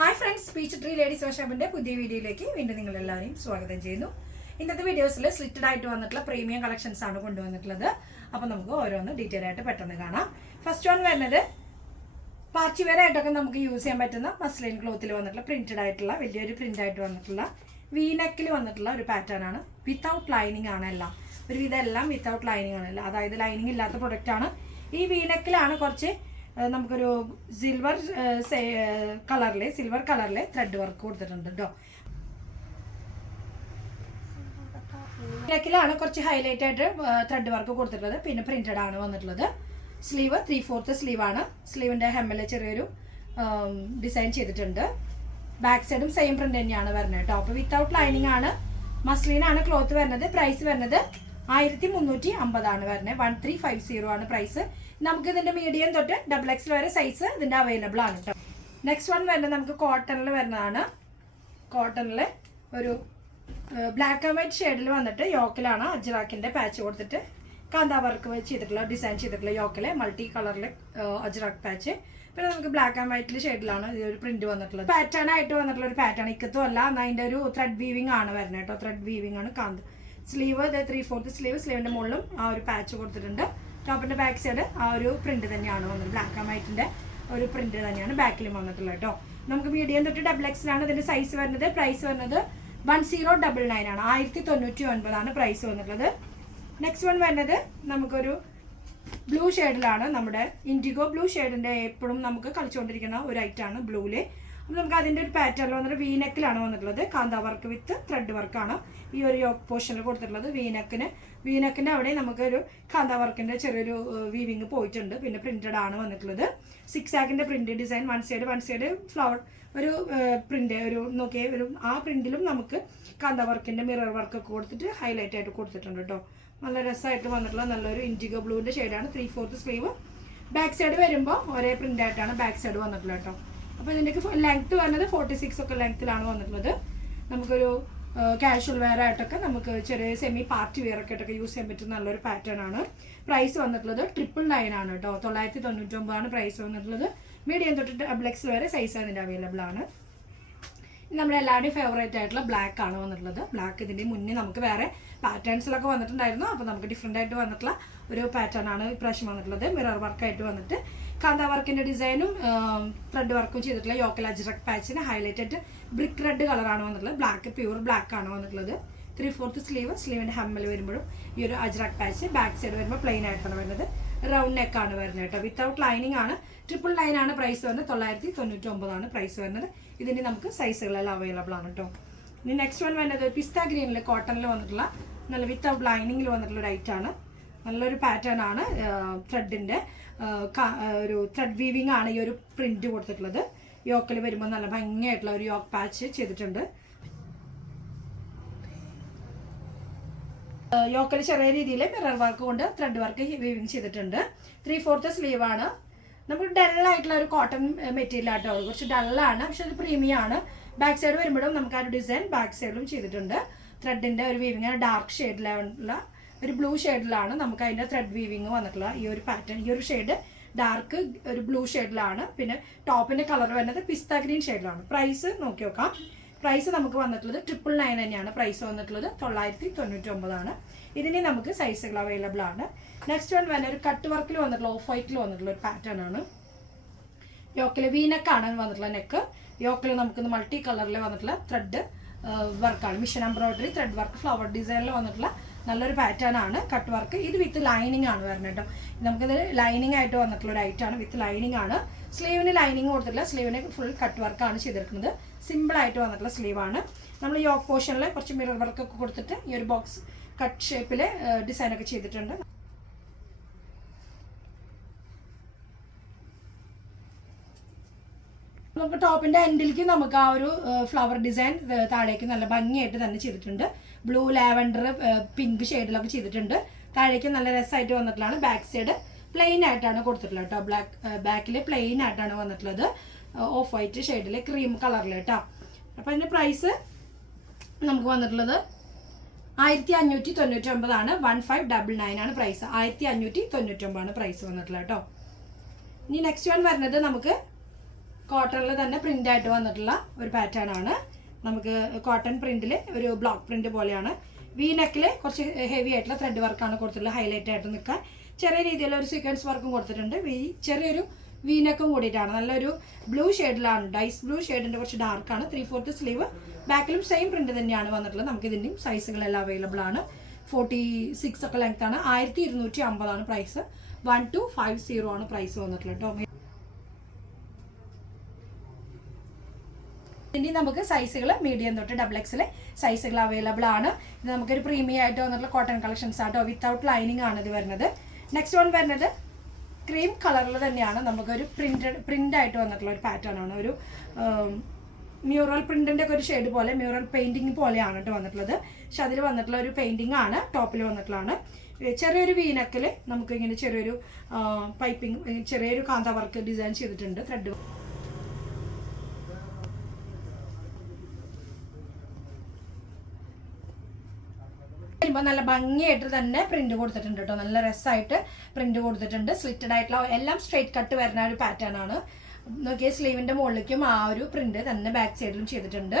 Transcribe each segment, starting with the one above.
Hi friends speech tree ladies വർഷാപ്പിന്റെ പുതിയ വീഡിയോയിലേക്ക് വീണ്ടും നിങ്ങൾ എല്ലാവരെയും സ്വാഗതം ചെയ്യുന്നു. ഇന്നത്തെ വീഡിയോസിൽ സ്ലിറ്റഡ് ആയിട്ട് വന്നിട്ടുള്ള പ്രീമിയം കളക്ഷൻസ് ആണ് കൊണ്ടുവന്നിട്ടുള്ളത്. അപ്പോൾ നമുക്ക് ഓരോന്ന് ഡീറ്റെയിൽ ആയിട്ട് പെട്ടെന്ന് കാണാം. ഫസ്റ്റ് വൺ വരുന്നത് പാർട്ടി വെയർ ആയിട്ടൊക്കെ നമുക്ക് യൂസ് ചെയ്യാൻ പറ്റുന്ന മസ്ലിൻ ക്ലോത്തിൽ വന്നിട്ടുള്ള പ്രിന്റഡ് ആയിട്ടുള്ള വലിയൊരു പ്രിന്റ് ആയിട്ട് വന്നിട്ടുള്ള വീനെക്കിൽ വന്നിട്ടുള്ള ഒരു പാറ്റേൺ ആണ്. വിത്തൗട്ട് ലൈനിങ് ആണ് എല്ലാം. ഒരുവിധം എല്ലാം വിത്തൗട്ട് ലൈനിങ് ആണ്. അതായത് ലൈനിങ് ഇല്ലാത്ത പ്രൊഡക്റ്റ് ആണ്. ഈ വീനെക്കിലാണ് കുറച്ച് നമുക്കൊരു സിൽവർ കളറിൽ സിൽവർ കളറിൽ ത്രെഡ് വർക്ക് കൊടുത്തിട്ടുണ്ട് കേട്ടോ നെക്കിലാണ് കുറച്ച് ഹൈലൈറ്റ് ആയിട്ട് ത്രെഡ് വർക്ക് കൊടുത്തിട്ടുള്ളത്. പിന്നെ പ്രിന്റഡ് ആണ് വന്നിട്ടുള്ളത്. സ്ലീവ് ത്രീ ഫോർത്ത് സ്ലീവ് ആണ്. സ്ലീവിന്റെ ഹെമ്മിൽ ചെറിയൊരു ഡിസൈൻ ചെയ്തിട്ടുണ്ട്. ബാക്ക് സൈഡും സെയിം പ്രിന്റ് തന്നെയാണ് വരുന്നത് കേട്ടോ അപ്പോൾ വിത്തൗട്ട് ലൈനിങ് ആണ്. മസ്ലീൻ ആണ് ക്ലോത്ത് വരുന്നത്. പ്രൈസ് വരുന്നത് ആയിരത്തി മുന്നൂറ്റി അമ്പതാണ് വരുന്നത്. വൺ ത്രീ ഫൈവ് സീറോ ആണ് പ്രൈസ് നമുക്ക് ഇതിന്റെ മീഡിയം തൊട്ട് ഡബിൾ എക്സ് വരെ സൈസ് ഇതിന്റെ അവൈലബിൾ ആണ് കേട്ടോ നെക്സ്റ്റ് വൺ വരുന്നത് നമുക്ക് കോട്ടണിൽ വരുന്നതാണ്. കോട്ടണിൽ ഒരു ബ്ലാക്ക് ആൻഡ് വൈറ്റ് ഷെയ്ഡിൽ വന്നിട്ട് യോക്കിലാണ് അജ്രാക്കിന്റെ പാച്ച് കൊടുത്തിട്ട് കാന്താ വർക്ക് വെച്ച് ചെയ്തിട്ടുള്ള ഡിസൈൻ ചെയ്തിട്ടുള്ള യോക്കിലെ മൾട്ടി കളറിൽ അജ്രാക്ക് പാച്ച് പിന്നെ നമുക്ക് ബ്ലാക്ക് ആൻഡ് വൈറ്റിൽ ഷെയ്ഡിലാണ് ഒരു പ്രിന്റ് വന്നിട്ടുള്ളത്. പാറ്റേൺ ആയിട്ട് വന്നിട്ടുള്ള ഒരു പാറ്റേൺ ഇക്കത്തും അല്ല അതിന്റെ ഒരു ത്രെഡ് വീവിംഗ് ആണ് വരുന്നത് കേട്ടോ ത്രെഡ് വീവിംഗ് ആണ് kantha. Sleeve three fourth sleeve സ്ലീവിന്റെ മുകളിലും ആ ഒരു പാച്ച് കൊടുത്തിട്ടുണ്ട്. ടോപ്പിന്റെ ബാക്ക് സൈഡ് ആ ഒരു പ്രിന്റ് തന്നെയാണ് വന്നത്. ബ്ലാക്ക് ആൻഡ് വൈറ്റിന്റെ ഒരു പ്രിന്റ് തന്നെയാണ് ബാക്കിലും വന്നിട്ടുള്ളത് കേട്ടോ. നമുക്ക് മീഡിയം തൊട്ട് ഡബിൾ എക്സിലാണ് ഇതിന്റെ സൈസ് വരുന്നത്. പ്രൈസ് വരുന്നത് വൺ സീറോ ഡബിൾ നയൻ ആണ്. ആയിരത്തി തൊണ്ണൂറ്റി ഒൻപതാണ് പ്രൈസ് വന്നിട്ടുള്ളത്. നെക്സ്റ്റ് വൺ വരുന്നത് നമുക്കൊരു ബ്ലൂ ഷെയ്ഡിലാണ് നമ്മുടെ ഇൻഡിഗോ ബ്ലൂ ഷെയ്ഡിന്റെ എപ്പോഴും നമുക്ക് കളിച്ചുകൊണ്ടിരിക്കുന്ന ഒരു ഐറ്റാണ് ബ്ലൂൽ അപ്പോൾ നമുക്ക് അതിന്റെ ഒരു പാറ്റേണിൽ വന്നിട്ട് വീനക്കിലാണ് വന്നിട്ടുള്ളത്. കാന്ത വർക്ക് വിത്ത് ത്രെഡ് വർക്കാണ് ഈ ഒരു യോക്ക് പോർഷനിൽ കൊടുത്തിട്ടുള്ളത് വീനക്കിന് വീനക്കിന്റെ അവിടെ നമുക്കൊരു കാന്ത വർക്കിന്റെ ചെറിയൊരു വീവിങ് പോയിട്ടുണ്ട്. പിന്നെ പ്രിന്റഡ് ആണ് വന്നിട്ടുള്ളത്. Six ആക്കിന്റെ print design one side one side flower ഒരു പ്രിന്റ് ഒരു നോക്കിയ ഒരു ആ പ്രിന്റിലും നമുക്ക് കാന്ത വർക്കിന്റെ മിറർ വർക്കൊക്കെ കൊടുത്തിട്ട് ഹൈലൈറ്റ് ആയിട്ട് കൊടുത്തിട്ടുണ്ട് കേട്ടോ നല്ല രസമായിട്ട് വന്നിട്ടുള്ള നല്ലൊരു ഇൻഡിഗോ ബ്ലൂവിന്റെ ഷെയ്ഡാണ് three fourth sleeve back side വരുമ്പോൾ ഒരേ പ്രിന്റ് ആയിട്ടാണ് ബാക്ക് സൈഡ് വന്നിട്ടുള്ളത് കേട്ടോ അപ്പോൾ ഇതിന്റെയൊക്കെ ലെങ്ത് വരുന്നത് ഫോർട്ടി സിക്സ് ഒക്കെ ലെങ്ത്തിലാണ് വന്നിട്ടുള്ളത്. നമുക്കൊരു കാഷ്വൽ വെയർ ആയിട്ടൊക്കെ നമുക്ക് ചെറിയ സെമി പാർട്ടി വെയർ ഒക്കെ ആയിട്ടൊക്കെ യൂസ് ചെയ്യാൻ പറ്റുന്ന നല്ലൊരു പാറ്റേൺ ആണ്. പ്രൈസ് വന്നിട്ടുള്ളത് ട്രിപ്പിൾ നയൻ ആണ് കേട്ടോ തൊള്ളായിരത്തി തൊണ്ണൂറ്റൊമ്പതാണ് പ്രൈസ് വന്നിട്ടുള്ളത്. മീഡിയം തൊട്ടിട്ട് ഡബ്ലക്സ് വരെ സൈസ് അതിന്റെ അവൈലബിൾ ആണ്. നമ്മുടെ എല്ലാവരുടെയും ഫേവറേറ്റ് ആയിട്ടുള്ള ബ്ലാക്ക് ആണ് വന്നിട്ടുള്ളത്. ബ്ലാക്ക് ഇതിന്റെ മുന്നേ നമുക്ക് വേറെ പാറ്റേൺസിലൊക്കെ വന്നിട്ടുണ്ടായിരുന്നു. അപ്പോൾ നമുക്ക് ഡിഫറെന്റ് ആയിട്ട് വന്നിട്ടുള്ള ഒരു പാറ്റേൺ ആണ് ഇപ്രാവശ്യം വന്നിട്ടുള്ളത്. മിറർ വർക്കായിട്ട് വന്നിട്ട് കാന്ത വർക്കിന്റെ ഡിസൈനും ത്രെഡ് വർക്കും ചെയ്തിട്ടുള്ള യോക്കൽ അജ്രക് പാച്ചിന് ഹൈലൈറ്റഡ് ബ്രിക്ക് റെഡ് കളറാണ് വന്നിട്ടുള്ളത്. ബ്ലാക്ക് പ്യൂർ ബ്ലാക്ക് ആണ് വന്നിട്ടുള്ളത്. ത്രീ ഫോർത്ത് സ്ലീവ് സ്ലീവിന്റെ ഹമ്മൽ വരുമ്പോഴും ഈ ഒരു അജ്രക് പാച്ച് ബാക്ക് സൈഡ് വരുമ്പോൾ പ്ലെയിൻ ആയിട്ടാണ് വരുന്നത്. റൗണ്ട് ആണ് വരുന്നത് കേട്ടോ. വിത്തൗട്ട് ലൈനിങ് ആണ്. ട്രിപ്പിൾ ലൈൻ ആണ് പ്രൈസ് വരുന്നത്. തൊള്ളായിരത്തി തൊണ്ണൂറ്റി ഒമ്പതാണ് പ്രൈസ് വരുന്നത്. ഇതിന് നമുക്ക് സൈസുകളെല്ലാം അവൈലബിൾ ആണ് കേട്ടോ. ഇനി നെക്സ്റ്റ് വൺ വരുന്നത് പിസ്ത ഗ്രീനിൽ കോട്ടണിൽ വന്നിട്ടുള്ള നല്ല വിത്തൗട്ട് ലൈനിങ്ങിൽ വന്നിട്ടുള്ള ഒരു ഐറ്റാണ് നല്ലൊരു പാറ്റേൺ ആണ് ത്രെഡിന്റെ ഒരു ത്രെഡ് വീവിംഗ് ആണ് ഈ ഒരു പ്രിന്റ് കൊടുത്തിട്ടുള്ളത്. യോക്കിൽ വരുമ്പോൾ നല്ല ഭംഗിയായിട്ടുള്ള ഒരു യോക്ക് പാച്ച് ചെയ്തിട്ടുണ്ട്. യോക്കൽ ചെറിയ രീതിയിൽ മിറർ വർക്ക് കൊണ്ട് ത്രെഡ് വർക്ക് വീവിങ് ചെയ്തിട്ടുണ്ട്. ത്രീ ഫോർത്ത് സ്ലീവ് ആണ് നമുക്ക് ഡല്ലായിട്ടുള്ള ഒരു കോട്ടൺ മെറ്റീരിയൽ ആട്ടോ. കുറച്ച് ഡല്ലാണ് പക്ഷെ അത് പ്രീമിയം ആണ്. ബാക്ക് സൈഡ് വരുമ്പോഴും നമുക്ക് ആ ഒരു ഡിസൈൻ ബാക്ക് സൈഡിലും ചെയ്തിട്ടുണ്ട്. ത്രെഡിന്റെ ഒരു വീവിങ് ഡാർക്ക് ഷെയ്ഡിലുള്ള ഒരു ബ്ലൂ ഷെയ്ഡിലാണ് നമുക്ക് അതിന്റെ ത്രെഡ് വീവിങ് വന്നിട്ടുള്ള ഈ ഒരു പാറ്റേൺ ഈ ഒരു ഷെയ്ഡ് ഡാർക്ക് ഒരു ബ്ലൂ ഷെയ്ഡിലാണ് പിന്നെ ടോപ്പിന്റെ കളർ വരുന്നത് പിസ്ത ഗ്രീൻ ഷെയ്ഡിലാണ് പ്രൈസ് നോക്കി നോക്കാം. പ്രൈസ് നമുക്ക് വന്നിട്ടുള്ളത് ട്രിപ്പിൾ നയൻ തന്നെയാണ്. പ്രൈസ് വന്നിട്ടുള്ളത് തൊള്ളായിരത്തി തൊണ്ണൂറ്റി ഒമ്പതാണ് ഇതിന് നമുക്ക് സൈസുകൾ അവൈലബിൾ ആണ്. നെക്സ്റ്റ് വൺ വരുന്ന ഒരു കട്ട് വർക്കിൽ വന്നിട്ടുള്ള ഓഫ് വൈറ്റിൽ വന്നിട്ടുള്ള ഒരു പാറ്റേൺ ആണ്. യോക്കിൽ വീനക്കാണ് വന്നിട്ടുള്ള നെക്ക് യോക്കിൽ നമുക്ക് മൾട്ടി കളറിൽ വന്നിട്ടുള്ള ത്രെഡ് വർക്കാണ് machine embroidery thread work flower ഡിസൈനിൽ വന്നിട്ടുള്ള നല്ലൊരു പാറ്റേൺ ആണ്. കട്ട് വർക്ക് ഇത് വിത്ത് ലൈനിങ് ആണ് വരുന്നത് കേട്ടോ നമുക്കിത് ലൈനിങ് ആയിട്ട് വന്നിട്ടുള്ള ഒരു ഐറ്റം ആണ്. വിത്ത് ലൈനിങ് ആണ്. സ്ലീവിന് ലൈനിങ് കൊടുത്തിട്ടില്ല സ്ലീവിന് ഫുൾ കട്ട് വർക്കാണ് ചെയ്തിരിക്കുന്നത്. സിമ്പിൾ ആയിട്ട് വന്നിട്ടുള്ള സ്ലീവ് ആണ്. നമ്മൾ യോക്ക് പോർഷനിൽ കുറച്ച് മിറർ വർക്ക് ഒക്കെ കൊടുത്തിട്ട് ഈ ഒരു ബോക്സ് കട്ട് ഷേപ്പിൽ ഡിസൈൻ ഒക്കെ ചെയ്തിട്ടുണ്ട്. നമുക്ക് ടോപ്പിന്റെ എൻഡിലേക്ക് നമുക്ക് ആ ഒരു ഫ്ലവർ ഡിസൈൻ താഴേക്ക് നല്ല ഭംഗിയായിട്ട് തന്നെ ചെയ്തിട്ടുണ്ട്. ബ്ലൂ ലാവൻഡർ പിങ്ക് ഷെയ്ഡിലൊക്കെ ചെയ്തിട്ടുണ്ട്. താഴേക്ക് നല്ല രസമായിട്ട് വന്നിട്ടുള്ളതാണ്. ബാക്ക് സൈഡ് പ്ലെയിൻ ആയിട്ടാണ് കൊടുത്തിട്ടുള്ളത് കേട്ടോ. ബ്ലാക്ക് ബാക്കിൽ പ്ലെയിൻ ആയിട്ടാണ് വന്നിട്ടുള്ളത്. ഓഫ് വൈറ്റ് ഷെയ്ഡിൽ ക്രീം കളറിൽ കേട്ടോ. അപ്പോൾ അതിന്റെ പ്രൈസ് നമുക്ക് വന്നിട്ടുള്ളത് ആയിരത്തി അഞ്ഞൂറ്റി തൊണ്ണൂറ്റി ഒമ്പതാണ് വൺ ഫൈവ് ഡബിൾ നയൻ ആണ് പ്രൈസ് ആയിരത്തി അഞ്ഞൂറ്റി തൊണ്ണൂറ്റി ഒമ്പതാണ് പ്രൈസ് വന്നിട്ടുള്ളത് കേട്ടോ. ഇനി നെക്സ്റ്റ് വൺ വരുന്നത് നമുക്ക് കോട്ടണിൽ തന്നെ പ്രിന്റ് ആയിട്ട് വന്നിട്ടുള്ള ഒരു പാറ്റേൺ ആണ്. നമുക്ക് കോട്ടൺ പ്രിന്റിൽ ഒരു ബ്ലോക്ക് പ്രിന്റ് പോലെയാണ്. വി നെക്കിൽ കുറച്ച് ഹെവി ആയിട്ടുള്ള ത്രെഡ് വർക്കാണ് കൊടുത്തിട്ടുള്ളത് ഹൈലൈറ്റ് ആയിട്ട് നിൽക്കാൻ. ചെറിയ രീതിയിലുള്ള ഒരു സീക്വൻസ് വർക്കും കൊടുത്തിട്ടുണ്ട്. വി ചെറിയൊരു വി നെക്കും കൂടിയിട്ടാണ്. നല്ലൊരു ബ്ലൂ ഷെയ്ഡിലാണ് ഡൈസ് ബ്ലൂ ഷെയ്ഡിന്റെ കുറച്ച് ഡാർക്കാണ് ത്രീ ഫോർത്ത് സ്ലീവ് ബാക്കിലും സെയിം പ്രിന്റ് തന്നെയാണ് വന്നിട്ടുള്ളത്. നമുക്ക് ഇതിന്റെയും സൈസുകളെല്ലാം അവൈലബിൾ ആണ്. ഫോർട്ടി സിക്സ് ഒക്കെ ലെങ്ത് ആണ്. ആയിരത്തി ഇരുന്നൂറ്റി അമ്പതാണ് price one two five zero ആണ് പ്രൈസ് വന്നിട്ടുള്ളത്. കേട്ടോ ഇതിന്റെ നമുക്ക് സൈസുകൾ മീഡിയം തൊട്ട് ഡബിൾ എക്സിലെ സൈസുകൾ അവൈലബിൾ ആണ്. ഇത് നമുക്കൊരു പ്രീമിയം ആയിട്ട് വന്നിട്ടുള്ള കോട്ടൺ കളക്ഷൻസ് ആട്ടോ. വിത്തൗട്ട് ലൈനിങ് ആണ് ഇത് വരുന്നത്. നെക്സ്റ്റ് വൺ വരുന്നത് ക്രീം കളറിൽ തന്നെയാണ്. നമുക്കൊരു പ്രിന്റഡ് പ്രിന്റ് ആയിട്ട് വന്നിട്ടുള്ള ഒരു പാറ്റേൺ ആണ്. ഒരു മ്യൂറൽ പ്രിന്റിന്റെ ഒക്കെ ഒരു ഷെയ്ഡ് പോലെ മ്യൂറൽ പെയിന്റിംഗ് പോലെയാണ് കേട്ടോ വന്നിട്ടുള്ളത്. പക്ഷെ അതിൽ വന്നിട്ടുള്ള ഒരു പെയിന്റിംഗ് ആണ് ടോപ്പിൽ വന്നിട്ടുള്ളതാണ്. ചെറിയൊരു വീനക്കിൽ നമുക്ക് ഇങ്ങനെ ചെറിയൊരു പൈപ്പിംഗ് ചെറിയൊരു കാന്ത വർക്ക് ഡിസൈൻ ചെയ്തിട്ടുണ്ട് ത്രെഡ് വരുമ്പോൾ നല്ല ഭംഗിയായിട്ട് തന്നെ പ്രിന്റ് കൊടുത്തിട്ടുണ്ട് കേട്ടോ നല്ല രസമായിട്ട് പ്രിന്റ് കൊടുത്തിട്ടുണ്ട്. സ്ലിറ്റഡ് ആയിട്ടുള്ള എല്ലാം സ്ട്രെയിറ്റ് കട്ട് വരുന്ന ഒരു പാറ്റേൺ ആണ്. നോക്കിയ സ്ലീവിന്റെ മുകളിലേക്കും ആ ഒരു പ്രിന്റ് തന്നെ ബാക്ക് സൈഡിലും ചെയ്തിട്ടുണ്ട്.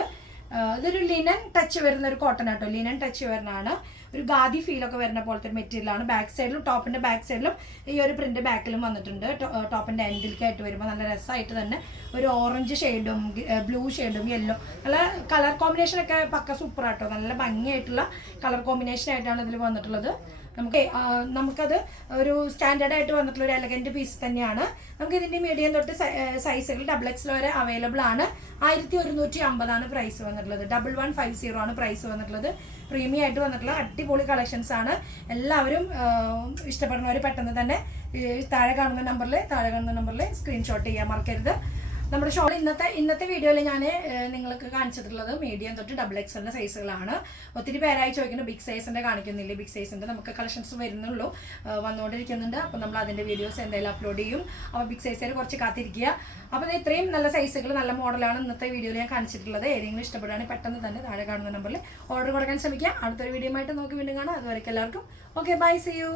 ഇതൊരു ലിനൻ ടച്ച് വരുന്ന ഒരു കോട്ടൺ ആട്ടോ. ലിനൻ ടച്ച് വരുന്നതാണ്. ഒരു ഗാദി ഫീൽ ഒക്കെ വരുന്ന പോലത്തെ മെറ്റീരിയൽ ആണ്. ബാക്ക് സൈഡിലും ടോപ്പിന്റെ ബാക്ക് സൈഡിലും ഈ ഒരു പ്രിന്റ് ബാക്കിലും വന്നിട്ടുണ്ട്. ടോപ്പിന്റെ എൻഡിലേക്കായിട്ട് വരുമ്പോൾ നല്ല രസമായിട്ട് തന്നെ ഒരു ഓറഞ്ച് ഷെയ്ഡും ബ്ലൂ ഷെയ്ഡും യെല്ലോ നല്ല കളർ കോമ്പിനേഷൻ ഒക്കെ പക്ക സൂപ്പർ ആട്ടോ. നല്ല ഭംഗിയായിട്ടുള്ള കളർ കോമ്പിനേഷൻ ആയിട്ടാണ് ഇതിൽ വന്നിട്ടുള്ളത്. നമുക്ക് നമുക്കത് ഒരു സ്റ്റാൻഡേർഡ് ആയിട്ട് വന്നിട്ടുള്ള ഒരു എലഗന്റ് പീസ് തന്നെയാണ്. നമുക്ക് ഇതിന്റെ മീഡിയം തൊട്ട് സൈസുകൾ ഡബിൾ എക്സ് വരെ അവൈലബിൾ ആണ്. ആയിരത്തി ഒരുന്നൂറ്റി അമ്പതാണ് പ്രൈസ് വന്നിട്ടുള്ളത്. ഡബിൾ വൺ ഫൈവ് സീറോ ആണ് പ്രൈസ് വന്നിട്ടുള്ളത്. പ്രീമിയം ആയിട്ട് വന്നിട്ടുള്ള അടിപൊളി കളക്ഷൻസ് ആണ്. എല്ലാവരും ഇഷ്ടപ്പെടുന്നവർ പെട്ടെന്ന് തന്നെ താഴെ കാണുന്ന നമ്പറിൽ താഴെ കാണുന്ന നമ്പറിൽ സ്ക്രീൻഷോട്ട് ചെയ്യാൻ മറക്കരുത്. നമ്മുടെ ഷോൾ ഇന്നത്തെ ഇന്നത്തെ വീഡിയോയിൽ ഞാൻ നിങ്ങൾക്ക് കാണിച്ചിട്ടുള്ളത് മീഡിയം തൊട്ട് ഡബിൾ എക്സലിന്റെ സൈസുകളാണ് ഒത്തിരി പേരായി ചോദിക്കുന്നത് ബിഗ് സൈസിന്റെ കാണിക്കുന്നില്ല? ബിഗ് സൈസിന്റെ നമുക്ക് കളക്ഷൻസ് വരുന്നുള്ളൂ. വന്നുകൊണ്ടിരിക്കുന്നുണ്ട് അപ്പോൾ നമ്മൾ അതിന്റെ വീഡിയോസ് എന്തായാലും അപ്ലോഡ് ചെയ്യും. അപ്പോൾ ബിഗ് സൈസിൽ കുറച്ച് കാത്തിരിക്കുക. അപ്പോൾ ഇത്രയും നല്ല സൈസുകൾ നല്ല മോഡലാണ് ഇന്നത്തെ വീഡിയോയിൽ ഞാൻ കാണിച്ചിട്ടുള്ളത്. ഏതെങ്കിലും ഇഷ്ടപ്പെടുകയാണെങ്കിൽ പെട്ടെന്ന് തന്നെ താഴെ കാണുന്ന നമ്പറിൽ ഓർഡർ കൊടുക്കാൻ ശ്രമിക്കുക. അടുത്തൊരു വീഡിയോ ആയിട്ട് നോക്കി വീണ്ടും കാണാം. അതുവരെ എല്ലാവർക്കും. Okay bye C U